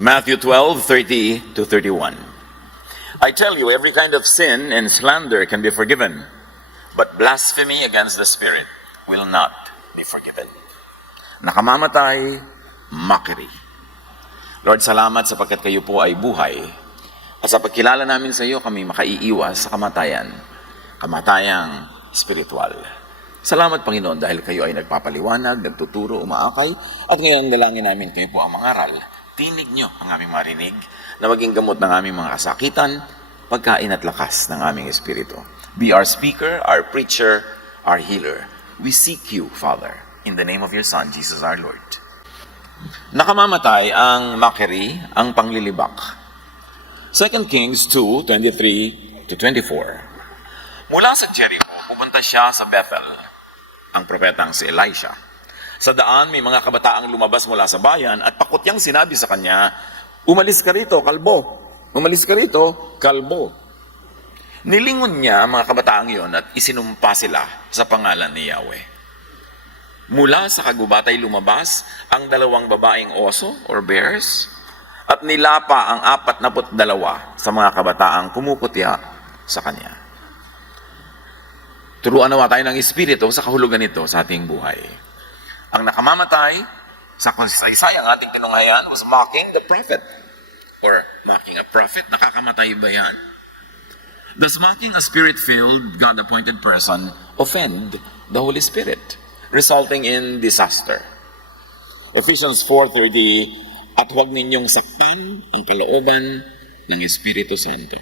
Matthew 12:30 to 31. I tell you, every kind of sin and slander can be forgiven, but blasphemy against the Spirit will not be forgiven. Nakamamatay, mockery. Lord, salamat sapagkat kayo po ay buhay. At sa pagkilala namin sa iyo, kami makaiiwas sa kamatayan, kamatayang spiritual. Salamat, Panginoon, dahil kayo ay nagpapaliwanag, nagtuturo, umaakal, at ngayon dalangin namin kayo po ang mangaral. Tinig nyo ang aming marinig na maging gamot ng aming mga kasakitan, pagkain at lakas ng aming espiritu. Be our speaker, our preacher, our healer. We seek you, Father, in the name of your Son, Jesus our Lord. Nakamamatay ang mockery, ang panglilibak. 2 Kings 2:23 to 24. Mula sa Jericho, pupunta siya sa Bethel, ang propetang si Elisha. Sa daan, may mga kabataang lumabas mula sa bayan at pakutyang sinabi sa kanya, umalis ka rito, kalbo. Umalis ka rito, kalbo. Nilingon niya ang mga kabataang iyon at isinumpa sila sa pangalan ni Yahweh. Mula sa kagubatay lumabas ang dalawang babaeng oso or bears at nilapa ang 42 sa mga kabataang pumuputya sa kanya. Turuan nawa tayo ng Espiritu sa kahulugan nito sa ating buhay. Ang nakamamatay sa konsaysay ang ating tinunghayan was mocking the prophet or mocking a prophet. Nakakamatay ba yan? Does mocking a spirit-filled, God-appointed person offend the Holy Spirit, resulting in disaster? Ephesians 4:30, at huwag ninyong saktan ang kalooban ng Espiritu Santo.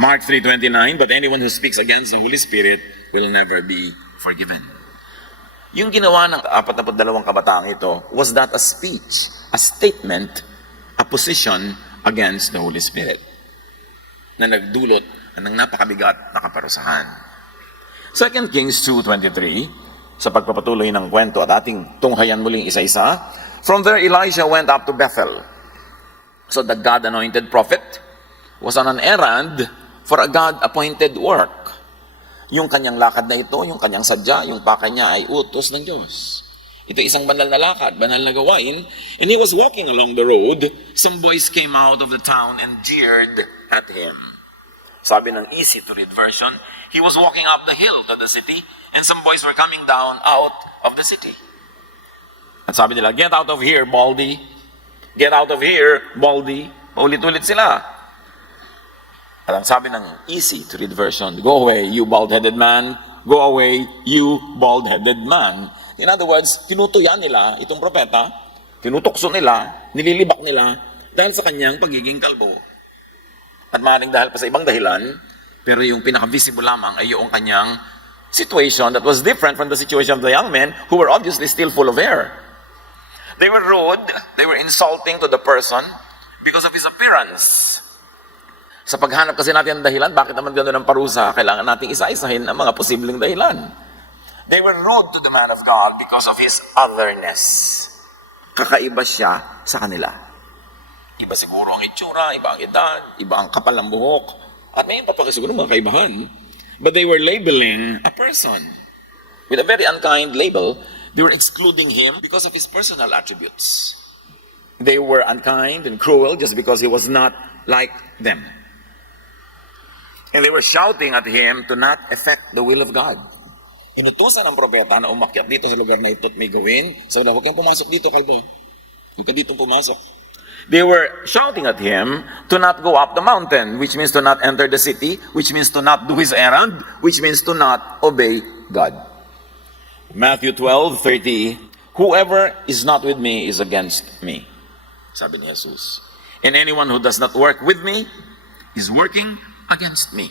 Mark 3:29, but anyone who speaks against the Holy Spirit will never be forgiven. Yung ginawa ng 42 kabataang ito was not a speech, a statement, a position against the Holy Spirit na nagdulot ng napakabigat na kaparusahan. 2 Kings 2:23, sa pagpapatuloy ng kwento at ating tunghayan muling isa-isa, from there Elijah went up to Bethel. So the God-anointed prophet was on an errand for a God-appointed work. Yung kanyang lakad na ito, yung kanyang sadya, yung pakay niya ay utos ng Diyos. Ito isang banal na lakad, banal na gawain. And he was walking along the road. Some boys came out of the town and jeered at him. Sabi ng easy to read version, he was walking up the hill to the city and some boys were coming down out of the city. At sabi nila, get out of here, Baldy. Get out of here, Baldy. Paulit-ulit sila. At ang sabi ng easy to read version, go away, you bald-headed man. Go away, you bald-headed man. In other words, tinutuyan nila itong propeta, tinutukso nila, nililibak nila dahil sa kanyang pagiging kalbo. At maaaring dahil pa sa ibang dahilan, pero yung pinaka-visible lamang ay yung kanyang situation that was different from the situation of the young men who were obviously still full of air. They were rude, they were insulting to the person because of his appearance. Sa paghanap kasi natin ng dahilan, bakit naman gano'n ang parusa? Kailangan nating isa-isahin ang mga posibleng dahilan. They were rude to the man of God because of his otherness. Kakaiba siya sa kanila. Iba siguro ang itsura, iba ang edad, iba ang kapal ng buhok, at may iba pa siguro mga kaibahan. But they were labeling a person with a very unkind label. They were excluding him because of his personal attributes. They were unkind and cruel just because he was not like them. And they were shouting at him to not affect the will of God. Inutusan ang propeta na umakyat dito sa lugar na ito at may gawin. So, huwag kang pumasok dito, kalbo. Huwag ka dito pumasok. They were shouting at him to not go up the mountain, which means to not enter the city, which means to not do his errand, which means to not obey God. Matthew 12:30, whoever is not with me is against me, sabi ni Jesus. And anyone who does not work with me is working against me.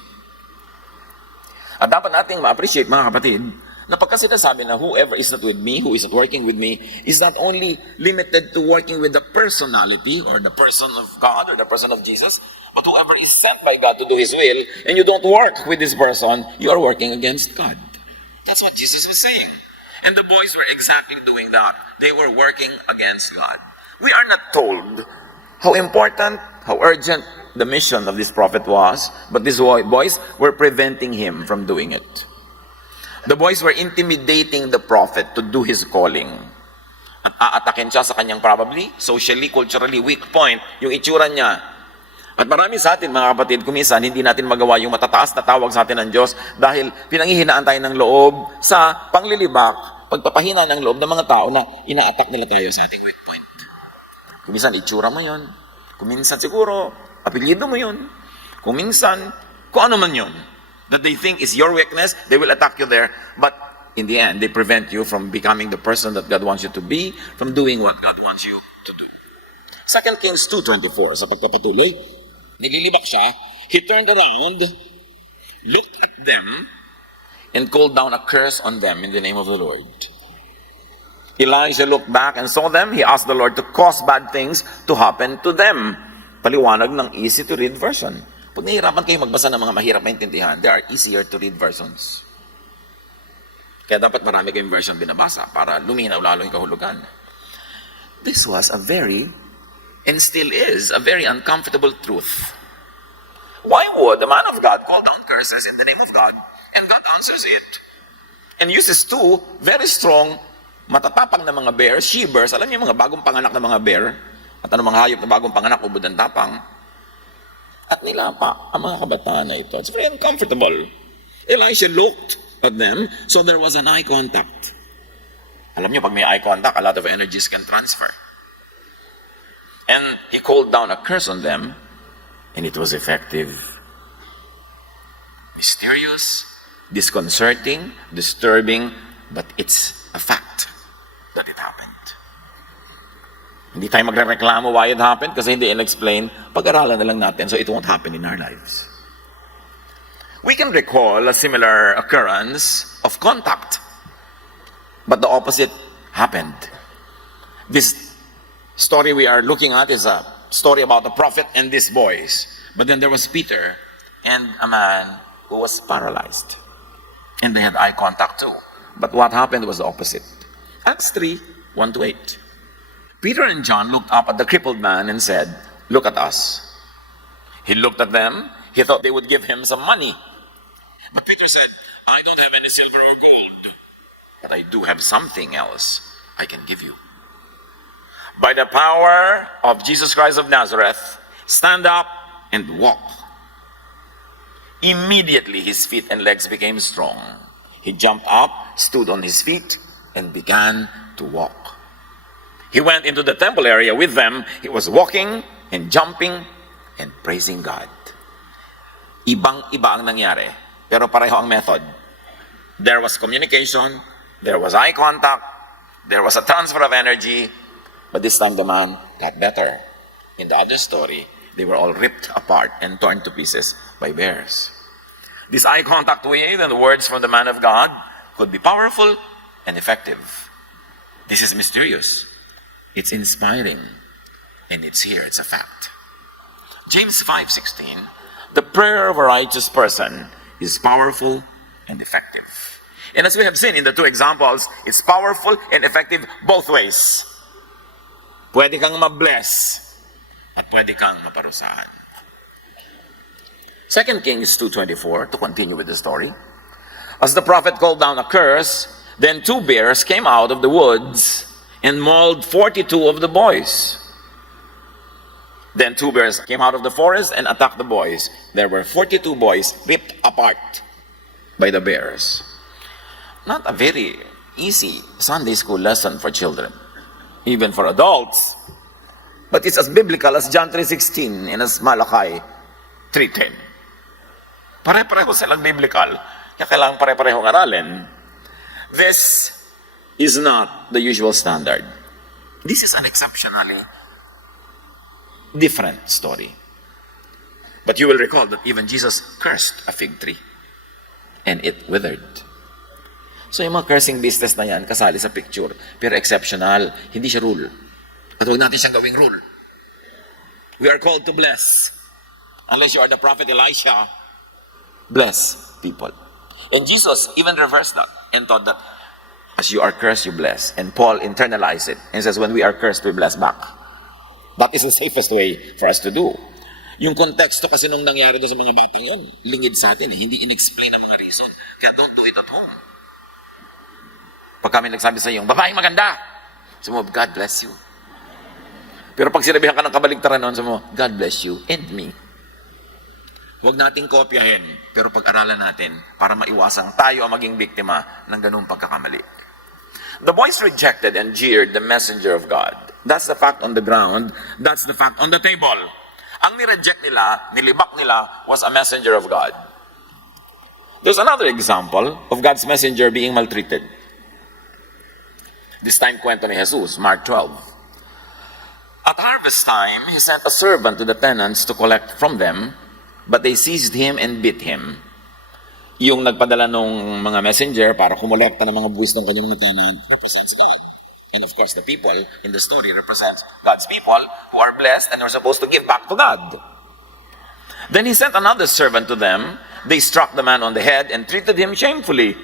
At dapat nating ma-appreciate, mga kapatid, na pagka sinasabi na whoever is not with me, who is not working with me, is not only limited to working with the personality or the person of God or the person of Jesus, but whoever is sent by God to do His will, and you don't work with this person, you are working against God. That's what Jesus was saying. And the boys were exactly doing that. They were working against God. We are not told how important, how urgent the mission of this prophet was, but these boys were preventing him from doing it. The boys were intimidating the prophet to do his calling. At aatakin siya sa kanyang probably, socially, culturally weak point, yung itsura niya. At marami sa atin, mga kapatid, kuminsan, hindi natin magawa yung matataas na tawag sa atin ng Diyos dahil pinanghihinaan tayo ng loob sa panglilibak, pagpapahina ng loob ng mga tao na ina-attack nila tayo sa ating weak point. Kuminsan, itsura mo yun. Kuminsan siguro, apelyido mo yun. Kuminsan, kung ano man yun. That they think is your weakness, they will attack you there. But in the end, they prevent you from becoming the person that God wants you to be, from doing what God wants you to do. 2 Kings 2:24, sa pagpapatuloy, nililibak siya, he turned around, looked at them, and called down a curse on them in the name of the Lord. Elijah looked back and saw them. He asked the Lord to cause bad things to happen to them. Paliwanag ng easy-to-read version. Pag nahihirapan kayo magbasa ng mga mahirap maintindihan, there are easier-to-read versions. Kaya dapat marami kayong version binabasa para luminaw lalo yung kahulugan. This was a very, and still is, a very uncomfortable truth. Why would the man of God call down curses in the name of God, and God answers it, and uses two very strong, matatapang na mga bear, she-bears, alam niyo yung mga bagong panganak na mga bear, at ano mga hayop na bagong panganak, ubod ang tapang, at nilapa ang mga kabataan na ito. It's very uncomfortable. Elisha looked at them, so there was an eye contact. Alam niyo, pag may eye contact, a lot of energies can transfer. And he called down a curse on them, and it was effective. Mysterious, disconcerting, disturbing, but it's a fact that it happened. Hindi tayo magre-reklamo why it happened kasi hindi in-explain. Pag-aralan na lang natin so it won't happen in our lives. We can recall a similar occurrence of contact, but the opposite happened. This story we are looking at is a story about the prophet and these boys. But then there was Peter and a man who was paralyzed. And they had eye contact too. But what happened was the opposite. Acts 3, 1-8. Peter and John looked up at the crippled man and said, "Look at us." He looked at them. He thought they would give him some money. But Peter said, "I don't have any silver or gold, but I do have something else I can give you. By the power of Jesus Christ of Nazareth, stand up and walk." Immediately his feet and legs became strong. He jumped up, stood on his feet, and began to walk. He went into the temple area with them. He was walking and jumping and praising God. Ibang-iba ang nangyari, pero pareho ang method. There was communication, there was eye contact, there was a transfer of energy, but this time the man got better. In the other story, they were all ripped apart and torn to pieces by bears. This eye contact with and the words from the man of God could be powerful and effective. This is mysterious. It's inspiring. And it's here. It's a fact. James 5:16, the prayer of a righteous person is powerful and effective. And as we have seen in the two examples, it's powerful and effective both ways. Pwede kang ma-bless at pwede kang maparusahan. 2 Kings 2:24, to continue with the story. As the prophet called down a curse, then two bears came out of the woods and mauled 42 of the boys. Then two bears came out of the forest and attacked the boys. There were 42 boys ripped apart by the bears. Not a very easy Sunday school lesson for children, even for adults. But it's as biblical as John 3:16 and as Malachi 3:10. Pare-pareho silang biblical, kaya kailangan pare-parehong aralin. This is not the usual standard. This is an exceptionally different story. But you will recall that even Jesus cursed a fig tree and it withered. So yung mga cursing business na yan, kasali sa picture, pero exceptional, hindi siya rule. At huwag natin siyang gawing rule. We are called to bless. Unless you are the prophet Elisha, bless people. And Jesus even reversed that and taught that as you are cursed, you bless. And Paul internalized it and says, when we are cursed, we bless back. That is the safest way for us to do. Yung konteksto kasi nung nangyari doon sa mga batang yan, lingid sa atin, hindi in-explain ang mga reason. Kaya don't do it at home. Pag kami nagsabi sa iyo, babaeng maganda, Sabi mo, God bless you. Pero pag sinabihan ka ng kabaligtaran noon, sabi mo, God bless you and me. Huwag nating kopyahin, pero pag-aralan natin para maiwasang tayo ang maging biktima ng ganung pagkakamali. The boys rejected and jeered the messenger of God. That's the fact on the ground. That's the fact on the table. Ang nireject nila, nilibak nila, was a messenger of God. There's another example of God's messenger being maltreated. This time, kwento ni Jesus, Mark 12. At harvest time, he sent a servant to the tenants to collect from them, but they seized him and beat him. Yung nagpadala ng mga messenger para kumolekta ng mga buwis ng kanyang mga tenant represents God. And of course, the people in the story represents God's people who are blessed and are supposed to give back to God. Then he sent another servant to them. They struck the man on the head and treated him shamefully.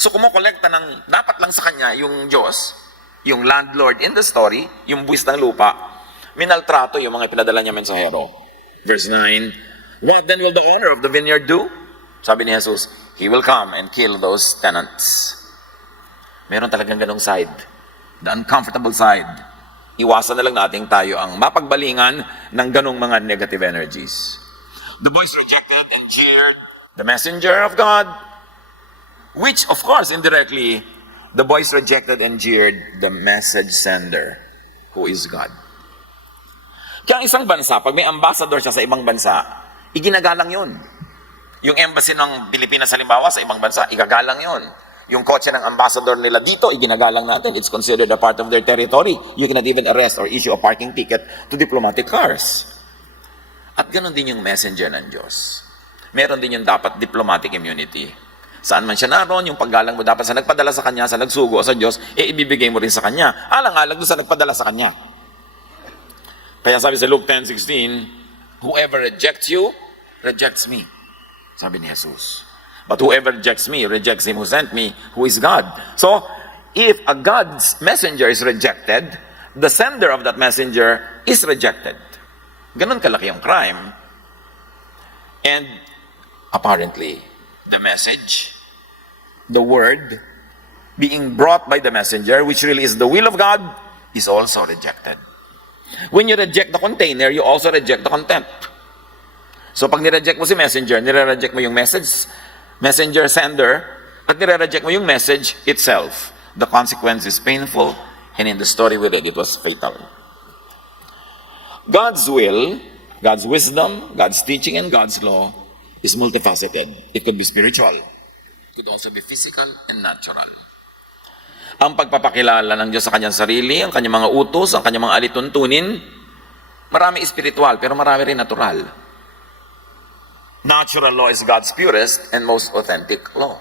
So kumukolekta ng dapat lang sa kanya yung Diyos, yung landlord in the story, yung buwis ng lupa, minaltrato yung mga pinadala niya mensahero. Verse 9, what then will the owner of the vineyard do? Sabi ni Jesus, he will come and kill those tenants. Meron talagang ganong side, the uncomfortable side. Iwasan na lang natin tayo ang mapagbalingan ng ganong mga negative energies. The boys rejected and jeered the messenger of God, which of course indirectly, the boys rejected and jeered the message sender, who is God. Kaya isang bansa, pag may ambassador siya sa ibang bansa, iginagalang yun. Yung embassy ng Pilipinas, halimbawa, sa ibang bansa, igagalang yun. Yung kotse ng ambassador nila dito, iginagalang natin. It's considered a part of their territory. You cannot even arrest or issue a parking ticket to diplomatic cars. At ganoon din yung messenger ng Diyos. Meron din yung dapat diplomatic immunity. Saan man siya naroon, yung paggalang mo dapat sa nagpadala sa kanya, sa nagsugo sa Diyos, ibibigay mo rin sa kanya. Alang-alang doon sa nagpadala sa kanya. Kaya sabi sa Luke 10:16, whoever rejects you, rejects me. Sabi ni Jesus. But whoever rejects me, rejects him who sent me, who is God. So, if a God's messenger is rejected, the sender of that messenger is rejected. Ganon kalaki yung crime. And apparently, the message, the word, being brought by the messenger, which really is the will of God, is also rejected. When you reject the container, you also reject the content. So pag nireject mo si messenger, nire-reject mo yung messenger sender, at nire-reject mo yung message itself. The consequence is painful, and in the story we read, it was fatal. God's will, God's wisdom, God's teaching, and God's law is multifaceted. It could be spiritual. It could also be physical and natural. Ang pagpapakilala ng Diyos sa kanyang sarili, ang kanyang mga utos, ang kanyang mga alituntunin, marami spiritual, pero marami rin natural. Natural law is God's purest and most authentic law.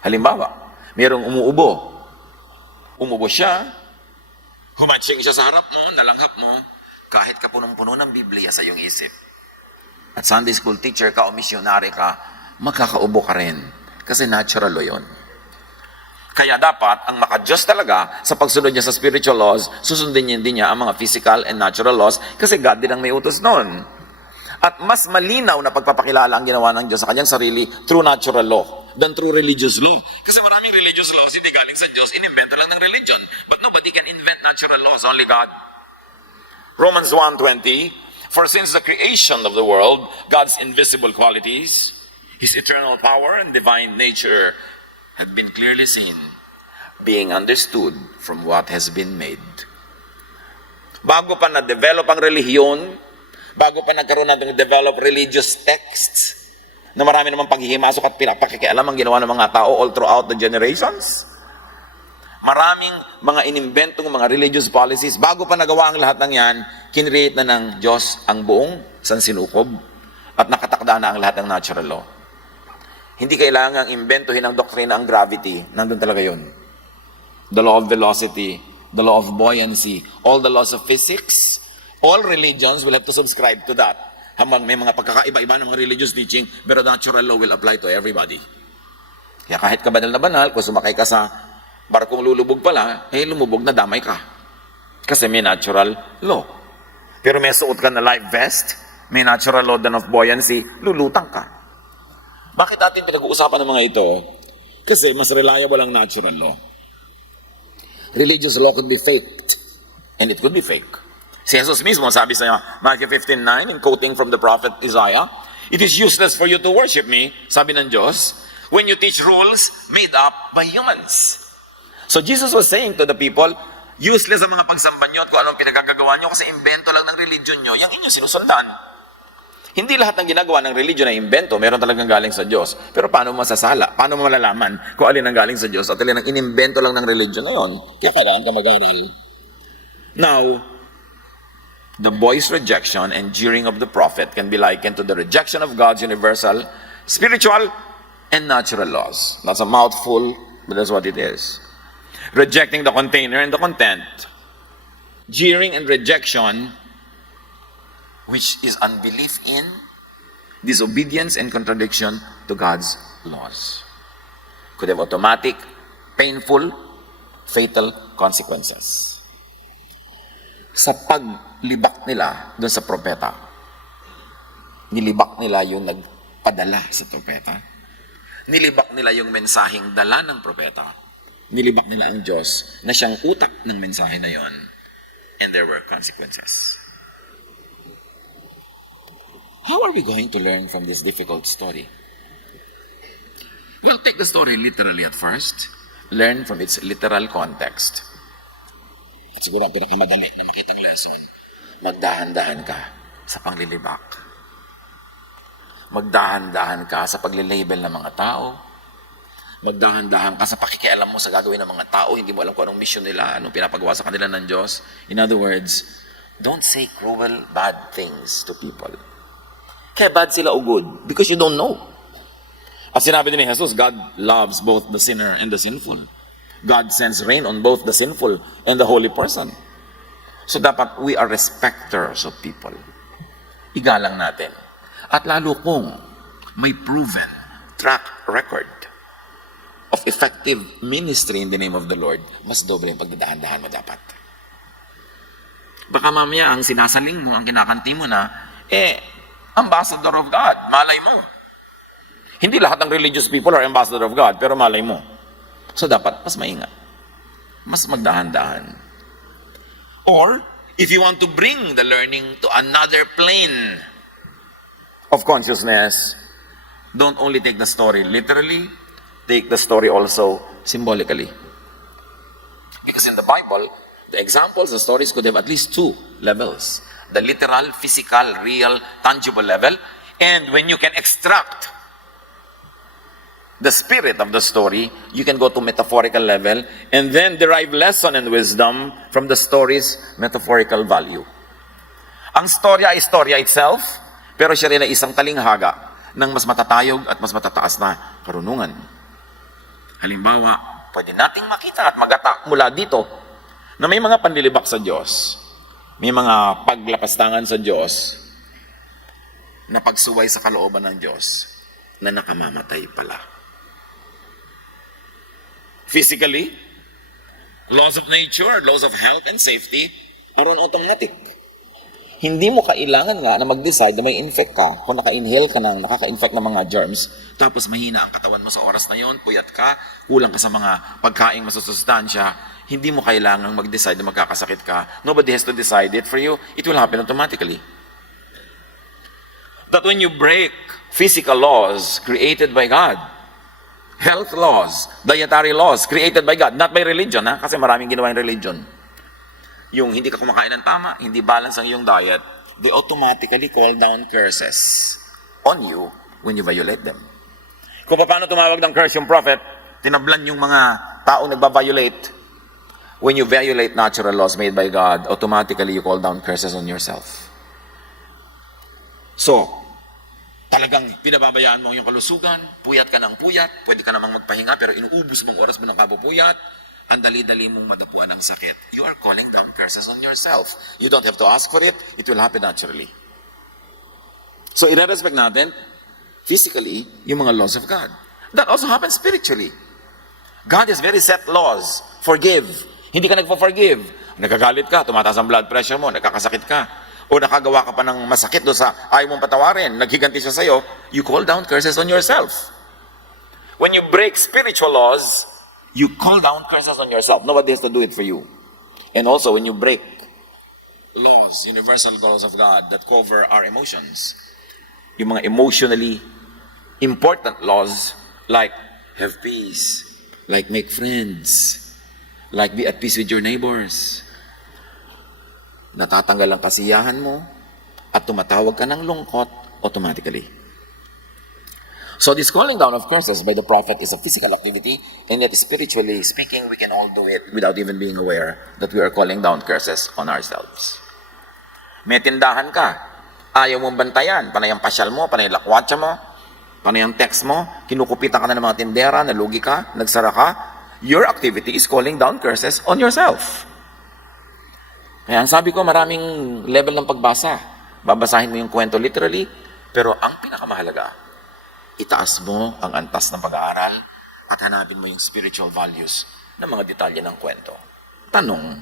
Halimbawa, mayroong umuubo. Umubo siya, humatsing siya sa harap mo, nalanghap mo, kahit ka punong-puno ng Biblia sa iyong isip. At Sunday school teacher ka o misyonary ka, magkakaubo ka rin. Kasi natural law yun. Kaya dapat, ang maka-Diyos talaga, sa pagsunod niya sa spiritual laws, susundin din niya ang mga physical and natural laws, kasi God din ang may utos noon. At mas malinaw na pagpapakilala ang ginawa ng Diyos sa kanyang sarili through natural law than through religious law. Kasi maraming religious laws, hindi galing sa Diyos, inimbento lang ng religion. But nobody can invent natural laws, only God. Romans 1:20, for since the creation of the world, God's invisible qualities, His eternal power and divine nature had been clearly seen, being understood from what has been made. Bago pa na-develop ang relihiyon, bago pa nagkaroon ng develop religious texts, na marami namang paghihimasok at pinapakikialam ang ginawa ng mga tao all throughout the generations, maraming mga inimbentong mga religious policies, bago pa nagawa ang lahat ng yan, kinreate na ng Diyos ang buong sansinukob at nakatakda na ang lahat ng natural law. Hindi kailangang imbentohin ang doktrina ang gravity. Nandun talaga yun. The law of velocity, the law of buoyancy, all the laws of physics, all religions will have to subscribe to that. Habang may mga pagkakaiba-iba ng mga religious teaching, pero natural law will apply to everybody. Kaya kahit ka banal na banal, kung sumakay ka sa barkong lulubog pala, lumubog na damay ka. Kasi may natural law. Pero may suot ka na life vest, may natural law din of buoyancy, lulutang ka. Bakit natin pinag-uusapan ng mga ito? Kasi mas reliable ang natural law. Religious law could be faked. And it could be fake. Si Jesus mismo sabi sa Matthew 15:9, in quoting from the prophet Isaiah, "It is useless for you to worship me," sabi ng Diyos, "when you teach rules made up by humans." So Jesus was saying to the people, useless ang mga pagsamba nyo at kung anong pinagagagawa nyo kasi invento lang ng religion nyo, yung inyong sinusundan. Hindi lahat ng ginagawa ng religion ay invento, meron talagang galing sa Diyos. Pero paano mo masasala? Paano mo malalaman kung alin ang galing sa Diyos at alin ang inimbento lang ng religion na yun? Kaya kailangan ka mag-aral. Now, the boy's rejection and jeering of the prophet can be likened to the rejection of God's universal, spiritual, and natural laws. That's a mouthful, but that's what it is. Rejecting the container and the content. Jeering and rejection, which is unbelief in, disobedience and contradiction to God's laws. Could have automatic, painful, fatal consequences. Sa paglibak nila doon sa propeta, nilibak nila yung nagpadala sa propeta. Nilibak nila yung mensaheng dala ng propeta. Nilibak nila ang Diyos na siyang utak ng mensahe na yon. And there were consequences. How are we going to learn from this difficult story? Well, take the story literally at first. Learn from its literal context. At siguro ang pinakamadali na makitang lesson, magdahan-dahan ka sa panglilibak. Magdahan-dahan ka sa paglilabel ng mga tao. Magdahan-dahan ka sa pakikialam mo sa gagawin ng mga tao. Hindi mo alam kung anong mission nila, anong pinapagawa sa kanila ng Diyos. In other words, don't say cruel, bad things to people. Kaya bad sila o good? Because you don't know. As sinabi din ni Jesus, God loves both the sinner and the sinful. God sends rain on both the sinful and the holy person. So dapat we are respecters of people. Igalang natin. At lalo kung may proven track record of effective ministry in the name of the Lord, mas doble yung pagdadahan-dahan mo dapat. Baka mamaya ang sinasaling mo, ang kinakanti mo na, ambassador of God. Malay mo. Hindi lahat ng religious people are ambassador of God, pero malay mo. So dapat mas maingat. Mas magdahan-dahan. Or, if you want to bring the learning to another plane of consciousness, don't only take the story literally, take the story also symbolically. Because in the Bible, the examples, the stories could have at least two levels. The literal, physical, real, tangible level. And when you can extract the spirit of the story, you can go to metaphorical level and then derive lesson and wisdom from the story's metaphorical value. Ang storya ay storya itself, pero siya rin ay isang talinghaga ng mas matatayog at mas matataas na karunungan. Halimbawa, pwede nating makita at magata mula dito na may mga panlilibak sa Diyos. May mga paglapastangan sa Diyos na pagsuway sa kalooban ng Diyos na nakamamatay pala. Physically, laws of nature, laws of health and safety are on automatic. Hindi mo kailangan nga na mag-decide na may infect ka kung naka-inhale ka ng nakaka-infect ng mga germs, tapos mahina ang katawan mo sa oras na yon, puyat ka, kulang ka sa mga pagkaing masusustansya, hindi mo kailangang mag-decide na magkakasakit ka. Nobody has to decide it for you. It will happen automatically. That when you break physical laws created by God, health laws, dietary laws created by God, not by religion, kasi maraming ginawa yung religion. Yung hindi ka kumakain ng tama, hindi balance ang iyong diet, they automatically call down curses on you when you violate them. Kung paano tumawag ng curse yung prophet, tinablan yung mga taong nagba-violate. When you violate natural laws made by God, automatically you call down curses on yourself. So, talagang pinababayaan mo yung kalusugan, puyat ka ng puyat, pwede ka namang magpahinga, pero inuubos mong oras mo ng kapupuyat, ang dali-dali mong madapuan ng sakit. You are calling down curses on yourself. You don't have to ask for it, it will happen naturally. So, i-respect natin, physically, yung mga laws of God. That also happens spiritually. God has very set laws. Forgive. Hindi ka nagpo-forgive. Nagkagalit ka, tumataas ang blood pressure mo, nagkakasakit ka. O nakagawa ka pa ng masakit doon sa ayaw mong patawarin, naghiganti siya sa'yo, you call down curses on yourself. When you break spiritual laws, You call down curses on yourself. Nobody has to do it for you. And also, when you break laws, universal laws of God that cover our emotions, yung mga emotionally important laws like have peace, like make friends, like be at peace with your neighbors, natatanggal ang kasiyahan mo at tumatawag ka ng lungkot automatically. So this calling down of curses by the prophet is a physical activity, and yet spiritually speaking, we can all do it without even being aware that we are calling down curses on ourselves. May tindahan ka, ayaw mong bantayan, panay ang pasyal mo, panay ang lakwatsa mo, panay ang text mo, kinukupitan ka na ng mga tindera, nalugi ka, nagsara ka, your activity is calling down curses on yourself. Kaya ang sabi ko, maraming level ng pagbasa. Babasahin mo yung kwento literally, pero ang pinakamahalaga, itaas mo ang antas ng pag-aaral at hanapin mo yung spiritual values ng mga detalye ng kwento. Tanong,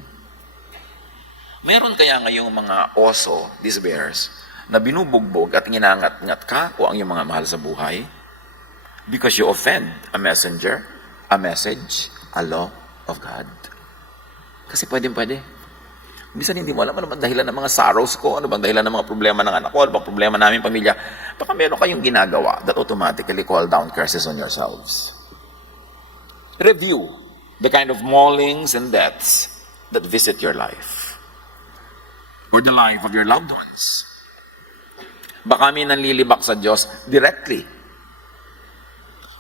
meron kaya ngayong mga oso, these bears, na binubugbog at nginangat-ngat ka o ang iyong mga mahal sa buhay because you offend a messenger, a message, a law of God? Kasi pwede. Minsan hindi mo alam ano bang dahilan ng mga sorrows ko, ano bang dahilan ng mga problema ng anak ko, ano bang problema namin pamilya. Baka meron kayong ginagawa that automatically call down curses on yourselves. Review the kind of maulings and deaths that visit your life or the life of your loved ones. Baka may nanlilibak sa Diyos directly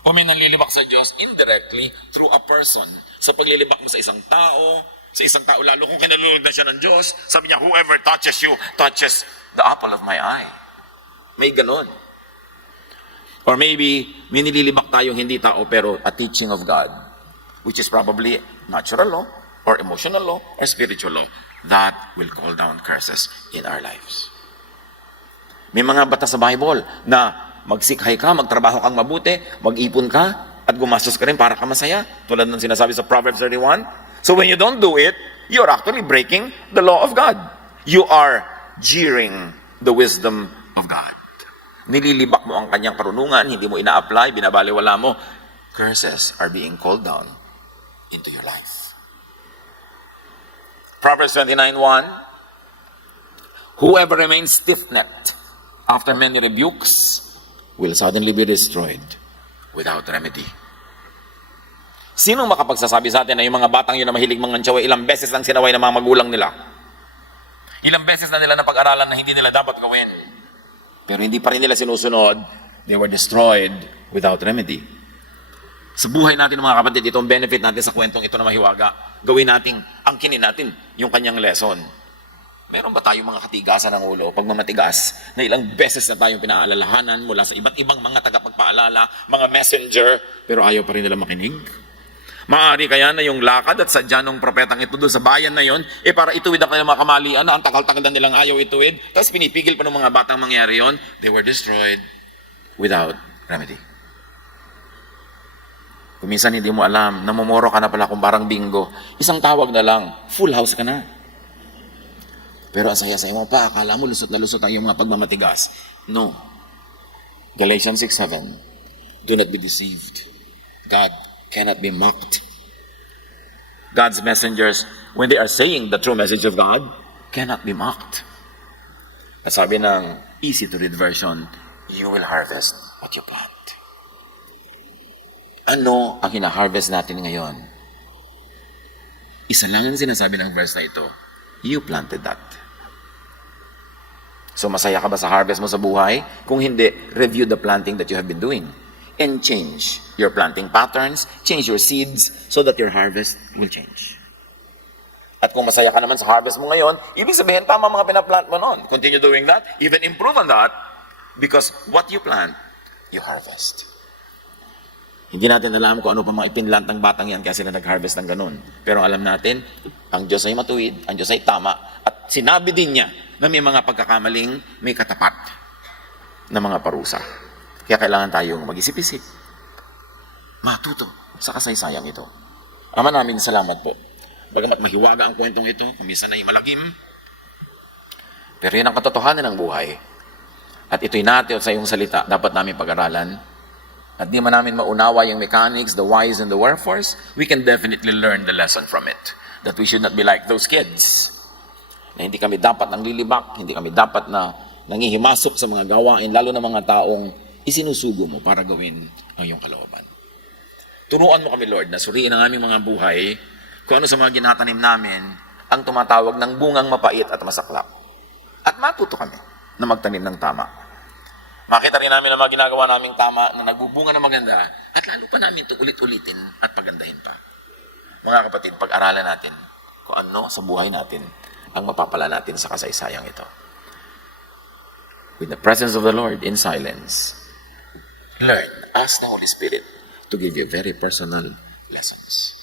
o may nanlilibak sa Diyos indirectly through a person. Sa paglilibak mo sa isang tao, lalo kung kinalulog na siya ng Diyos, sabi niya, whoever touches you, touches the apple of my eye. May ganon. Or maybe, may nililibak tayong hindi tao, pero a teaching of God, which is probably natural law, or emotional law, or spiritual law, that will call down curses in our lives. May mga batas sa Bible na magsikhay ka, magtrabaho kang mabuti, mag-ipon ka, at gumastos ka rin para ka masaya. Tulad ng sinasabi sa Proverbs 31, so when you don't do it, you're actually breaking the law of God. You are jeering the wisdom of God. Nililibak mo ang kanyang karunungan, hindi mo ina-apply, binabaliwala mo. Curses are being called down into your life. Proverbs 29:1, whoever remains stiff-necked after many rebukes will suddenly be destroyed without remedy. Sinong makapagsasabi sa atin na yung mga batang yun na mahilig mangantsaw, ilang beses lang sinaway ng mga magulang nila? Ilang beses na nila napag-aralan na hindi nila dapat gawin. Pero hindi pa rin nila sinusunod, they were destroyed without remedy. Sa buhay natin mga kapatid, ito ang benefit natin sa kwentong ito na mahiwaga. Gawin natin, angkinin natin yung kanyang lesson. Meron ba tayong mga katigasan ng ulo, pagmamatigas, na ilang beses na tayong pinaalalahanan mula sa iba't ibang mga tagapagpaalala, mga messenger, pero ayaw pa rin nila makinig? Maaari kaya na yung lakad at sadya ng propetang ito doon sa bayan na yon, para ituwid ang kanilang mga kamalian na ang takal-takal na nilang ayaw ituwid, tapos pinipigil pa ng mga batang mangyari yon, they were destroyed without remedy. Kung minsan hindi mo alam, namumoro ka na pala kung parang bingo, isang tawag na lang, full house ka na. Pero ang saya-saya mo pa, akala mo lusot na lusot ang iyong mga pagmamatigas. No. Galatians 6:7, do not be deceived. God cannot be mocked. God's messengers, when they are saying the true message of God, cannot be mocked. At sabi ng easy-to-read version, you will harvest what you plant. Ano ang hina-harvest natin ngayon? Isa lang ang sinasabi ng verse na ito, you planted that. So masaya ka ba sa harvest mo sa buhay? Kung hindi, review the planting that you have been doing. And change your planting patterns, change your seeds, so that your harvest will change. At kung masaya ka naman sa harvest mo ngayon, ibig sabihin, tama mga pinaplant mo noon. Continue doing that, even improve on that, because what you plant, you harvest. Hindi natin alam kung ano pa mga ipinlant ng batang yan kaya sila nag-harvest ng ganun. Pero alam natin, ang Diyos ay matuwid, ang Diyos ay tama, at sinabi din niya na may mga pagkakamaling may katapat na mga parusa. Kaya kailangan tayong mag-isip-isip, matuto sa kasaysayang ito. Ama namin, salamat po. Bagamat mahiwaga ang kwentong ito, kung minsan ay malagim, pero yan ang katotohanan ng buhay. At ito'y natin sa iyong salita, dapat namin pag-aralan at di man namin maunawa yung mechanics, the whys and the wherefores, we can definitely learn the lesson from it. That we should not be like those kids. Na hindi kami dapat nang lilibak, hindi kami dapat na nangihimasok sa mga gawain, lalo na mga taong isinusugo mo para gawin ang iyong kalooban. Turuan mo kami, Lord, na suriin ang aming mga buhay kung ano sa mga ginatanim namin ang tumatawag ng bungang mapait at masaklap. At matuto kami na magtanim ng tama. Makita rin namin ang mga ginagawa naming tama na nagbubunga ng maganda at lalo pa namin ito ulit-ulitin at pagandahin pa. Mga kapatid, pag-aralan natin kung ano sa buhay natin ang mapapala natin sa kasaysayang ito. With the presence of the Lord in silence, learn, ask the Holy Spirit to give you very personal lessons.